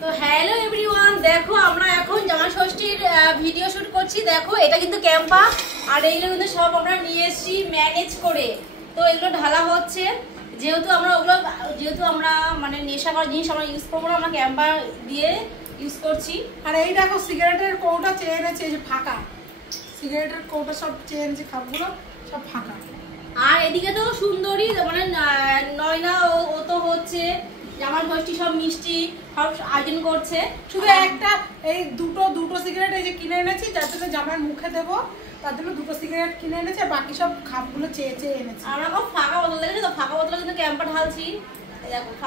তো hello everyone, দেখো আমরা এখন জামা ষষ্ঠীর ভিডিও শুট করছি। দেখো এটা কিন্তু ক্যাম্পা, আর এইগুলো কিন্তু সব আমরা নিয়ে এসেছি ম্যানেজ করে। তো এগুলো ঢালা হচ্ছে, যেহেতু আমরা মানে নেশা করার জিনিস আমরা ইউজ করবো না, আমরা ক্যাম্পা দিয়ে ইউজ করছি। আর এই দেখো সিগারেটের কৌটা চেয়ে এনেছে, এই যে ফাঁকা সিগারেটের কৌটা সব চেয়ে এনেছে, খাপগুলো সব ফাঁকা। আর এদিকে তো সুন্দরী মানে নয়না ও তো হচ্ছে জামার ষষ্ঠী সব মিষ্টি সব আয়োজন করছে। শুধু একটা এই দুটো সিগারেট এই যে কিনে এনেছি, যার জন্য জামার মুখে দেবো, তার জন্য দুটো সিগারেট কিনে এনেছে, আর বাকি সব খাপগুলো চেয়ে এনেছে। আমরা ফাঁকা বোতল দেখেছি তো, ফাঁকা বোতলে কিন্তু ক্যাম্পা ঢালছি।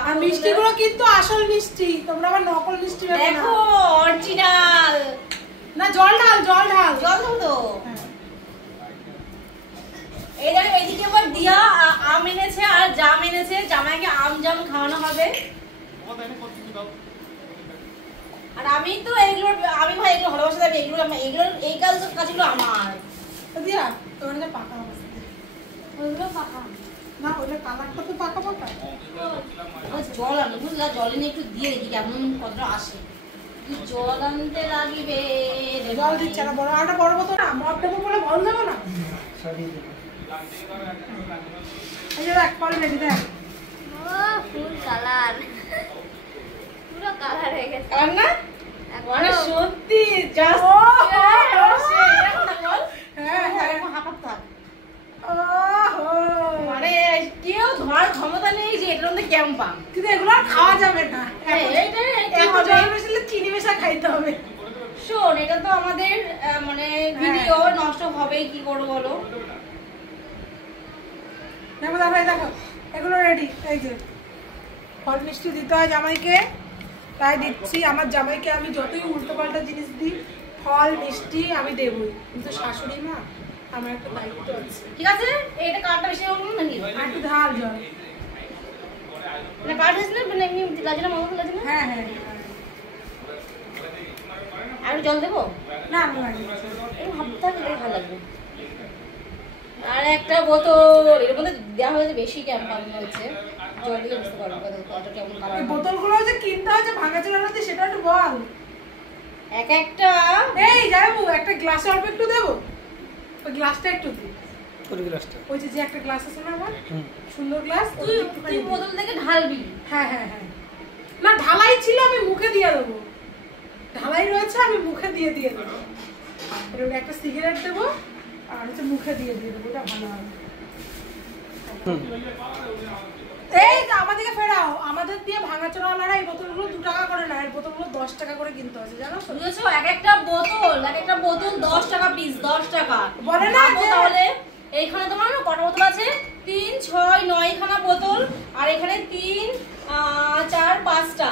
আর মিষ্টিগুলো কিন্তু আসল মিষ্টি, তোমরা আবার নকল মিষ্টি দেখো, অরিজিনাল না। জল ঢাল তো এই দেখো, এইদিকে আবার দিয়া আম এনেছে আর জাম এনেছে, জামাইকে আম জাম খাওয়ানো হবে। আর আমি তো আমি ভাই এগুলো ভালোবাসা দেবে, এগুলো এই কাজগুলো আমার দিয়া। তোমার যে পাকা অবস্থা ওইগুলো পাকা না, ওইটা কালারটা তো পাকা জল আনো, বুঝলা? জলে নিয়ে একটু দিয়ে দেখি কেমন কতটা আসে। জল আনতে লাগবে, জল দিচ্ছে না। একটা বড় বোতল না, মপ দেবো বলে বল দেবো না। এই যে দেখ, ফল রেডি দেখ। ফুল কালার, পুরো কালার হয়ে গেছে। কালার না মানে সত্যি জাস্ট মানে কেউ ধরার ক্ষমতা নেই যে এটার মধ্যে ক্যাম্পা। কিন্তু এগুলো আর খাওয়া যাবে না, চিনি মেশা খাইতে হবে। শোন, এটা তো আমাদের মানে ভিডিও নষ্ট হবে, কি করবো বলো? দেখো দেখো, এগুলো রেডি। এই যে ফল মিষ্টি দিতে হয় জামাইকে, তাই দিচ্ছি। আমার জামাইকে আমি যতই উল্টো পাল্টা জিনিস দিই, ফল মিষ্টি আমি দেবই, কিন্তু শাশুড়ি মা আমার একটা দায়িত্ব আছে। ঠিক আছে, এটা কারটা বেশি হবে নাকি? আর একটু ঢাল জল। মানে কার দিস না, মানে এমনি লাগে না, মামা লাগে না? হ্যাঁ। আর জল দেবো না লাগে, এরকম ভাবতে থাকলে ভালো লাগবে। আর একটা বোতল এর মধ্যে দেওয়া হয়েছে, বেশি ক্যাম্পা হয়েছে, জল দিলে বুঝতে পারবো কত কেমন কালার। এই বোতলগুলো যে কিনতে হয়েছে ভাঙাচোরাতে, সেটা একটু বল। একটা এই যাবো, একটা গ্লাসে অল্প একটু দেবো, ওই গ্লাসটা একটু দি। ওই যে একটা গ্লাস আছে না আমার, সুন্দর গ্লাস, তুই বোতল থেকে ঢালবি। হ্যাঁ না, ঢালাই ছিল, আমি মুখে দিয়ে দেবো। ঢালাই রয়েছে, আমি মুখে দিয়ে দেবো। একটা সিগারেট দেবো, আর হচ্ছে মুখে দিয়ে দেবো, ওটা ভালো হবে। এই আমাদেরকে ফেরাও, আমাদের দিয়ে ভাঙাচোরা এই বোতলগুলো 2 টাকা করে না, এই বোতলগুলো 10 টাকা করে কিনতে হচ্ছে, জানো? বুঝেছো? এক একটা বোতল 10 টাকা পিস, 10 টাকা বলে না। তাহলে এইখানে তোমার কটা বোতল আছে? 3, 6, 9 খানা বোতল, আর এখানে 3, 4, 5টা।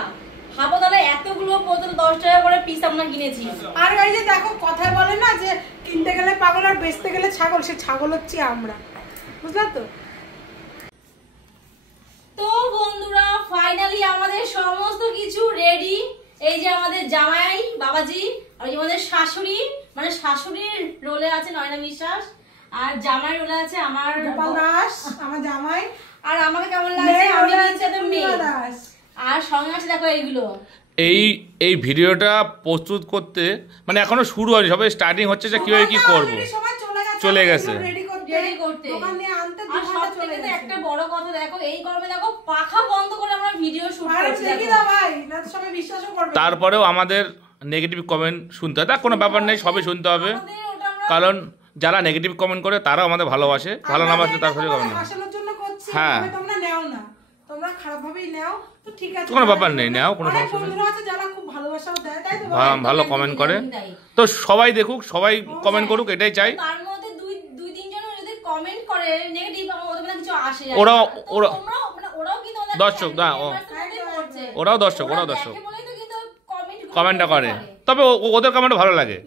ভাবো তাহলে এতগুলো বোতল 10 টাকা করে পিস আমরা কিনেছি। আর এই যে দেখো, কথায় বলে না যে কিনতে গেলে পাগল আর বেচতে গেলে ছাগল, সে ছাগল হচ্ছে আমরা, বুঝলা তো? তো বন্ধুরা, ফাইনালি আমাদের সমস্ত কিছু রেডি। এই যে আমাদের জামাই বাবাজি, আর এই যে আমাদের শাশুড়ি, মানে শাশুড়ির রোলে আছে নয়না বিশ্বাস, আর জামাই রোলে আছে আমার গোপাল দাস, আমার জামাই। আর আমাকে কেমন লাগছে? আমি নিচে তো মেয়ে দাস, আর সঙ্গে আছে দেখো এইগুলো। এই ভিডিওটা প্রস্তুত করতে মানে এখনো শুরু হয়নি, সবাই স্টার্টিং হচ্ছে যে কিভাবে কি করব। চলে গেছে রেডি করতে। একটা বড় কথা দেখো, এই গরমে দেখো পাখা বন্ধ করে আমরা ভিডিও শুট করছি। তারপরেও আমাদের নেগেটিভ কমেন্ট শুনতে হয়, তা কোনো ব্যাপার নেই, সবই শুনতে হবে, কারণ যারা নেগেটিভ কমেন্ট করে তারাও আমাদের ভালোবাসে, ভালো না বাসে তার সাথে কমেন্ট। হ্যাঁ, তোমরা নাও না, তোমরা খারাপ ভাবেই নাও, তো ঠিক আছে, কোনো ব্যাপার নেই, নাও, কোনো সমস্যা নেই। বন্ধুরা আছে যারা খুব ভালোবাসাও দেয়, তাই তো ভালো কমেন্ট করে, তো সবাই দেখুক, সবাই কমেন্ট করুক, এটাই চাই। তার মধ্যে 2-3 জন যদি কমেন্ট করে নেগেটিভ, ওদের মধ্যে কিছু আসে যায়। ওরাও কি তোমাদের দর্শক, না ওরাও দর্শক কমেন্টটা করে, তবে ওদের কমেন্ট ভালো লাগে,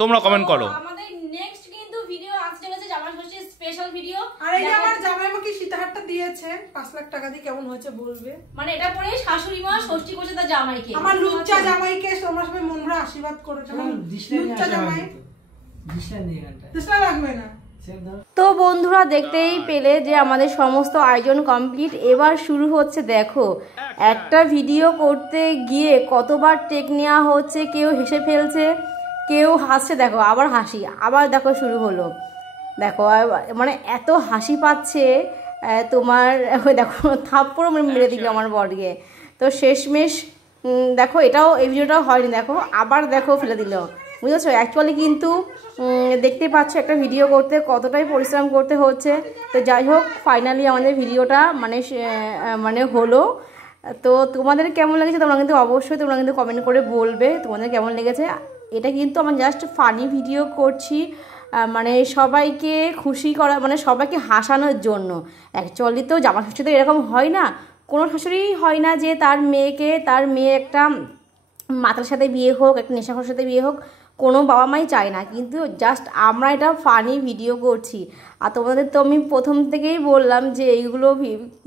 তোমরা কমেন্ট করো। আমাদের নেক্সট কিন্তু ভিডিও আসতে চলেছে জামাই ষষ্ঠীর স্পেশাল ভিডিও। আর এই যে আমার জামাই আমাকে সীতাহারটা দিয়েছে 5 লাখ টাকা দিয়ে, কেমন হয়েছে বলবে। মানে এটা পরে শাশুড়ি মা ষষ্ঠী করছে তার জামাইকে, আমার লুচ্চা জামাইকে তোমরা সবাই মন ভরে আশীর্বাদ করো। লুচ্চা জামাই দিশলা লাগবে না, তো বন্ধুরা দেখতেই পেলে যে আমাদের সমস্ত আয়োজন কমপ্লিট। এবার শুরু হচ্ছে, দেখো একটা ভিডিও করতে গিয়ে কতবার টেক নেওয়া হচ্ছে, কেউ হেসে ফেলছে, কেউ হাসছে, দেখো আবার হাসি, আবার দেখো শুরু হলো, দেখো মানে এত হাসি পাচ্ছে তোমার, দেখো থাপ্পড় মেরে দিল আমার বরকে। তো শেষমেশ দেখো এটাও, এই ভিডিওটাও হয়নি, দেখো আবার দেখো ফেলে দিল, বুঝেছো? অ্যাকচুয়ালি কিন্তু দেখতে পাচ্ছ একটা ভিডিও করতে কতটাই পরিশ্রম করতে হচ্ছে। তো যাই হোক ফাইনালি আমাদের ভিডিওটা মানে হলো। তো তোমাদের কেমন লেগেছে তোমরা কিন্তু অবশ্যই তোমরা কিন্তু কমেন্ট করে বলবে তোমাদের কেমন লেগেছে। এটা কিন্তু আমার জাস্ট ফানি ভিডিও করছি, মানে সবাইকে খুশি করা, মানে সবাইকে হাসানোর জন্য। অ্যাকচুয়ালি তো জামা ষষ্ঠীতে এরকম হয় না, কোনো শাশুড়ি হয় না যে তার মেয়ে একটা মাতার সাথে বিয়ে হোক, একটা নেশাখোরের সাথে বিয়ে হোক, কোনো বাবা মাই চায় না। কিন্তু জাস্ট আমরা এটা ফানি ভিডিও করছি। আর তোমাদের তো আমি প্রথম থেকেই বললাম যে এইগুলো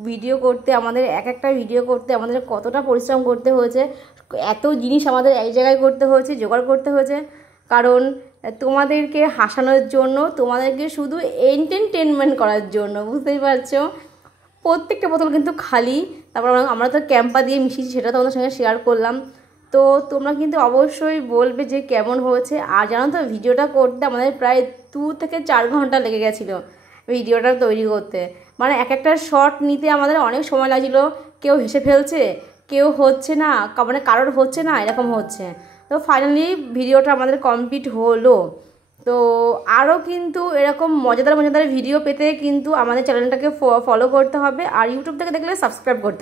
ভিডিও করতে, আমাদের একটা ভিডিও করতে আমাদের কতটা পরিশ্রম করতে হয়েছে, এত জিনিস আমাদের এক জায়গায় করতে হয়েছে, জোগাড় করতে হয়েছে, কারণ তোমাদেরকে হাসানোর জন্য, তোমাদেরকে শুধু এন্টারটেনমেন্ট করার জন্য, বুঝতেই পারছো। প্রত্যেকটা বোতল কিন্তু খালি, তারপর আমরা তো ক্যাম্পা দিয়ে মিশিয়েছি, সেটা তোমাদের সঙ্গে শেয়ার করলাম। তো তোমরা কিন্তু অবশ্যই বলবে যে কেমন হয়েছে। আর জানো তো ভিডিওটা করতে আমাদের প্রায় 2 থেকে 4 ঘন্টা লেগে গেছিলো ভিডিওটা তৈরি করতে, মানে একটা শর্ট নিতে আমাদের অনেক সময় লাগছিলো। কেউ হেসে ফেলছে, কেউ হচ্ছে না, মানে কারোর হচ্ছে না, এরকম হচ্ছে। তো ফাইনালি ভিডিওটা আমাদের কমপ্লিট হলো। তো আরও কিন্তু এরকম মজাদার ভিডিও পেতে কিন্তু আমাদের চ্যানেলটাকে ফলো করতে হবে, আর ইউটিউব থেকে দেখলে সাবস্ক্রাইব করতে হবে।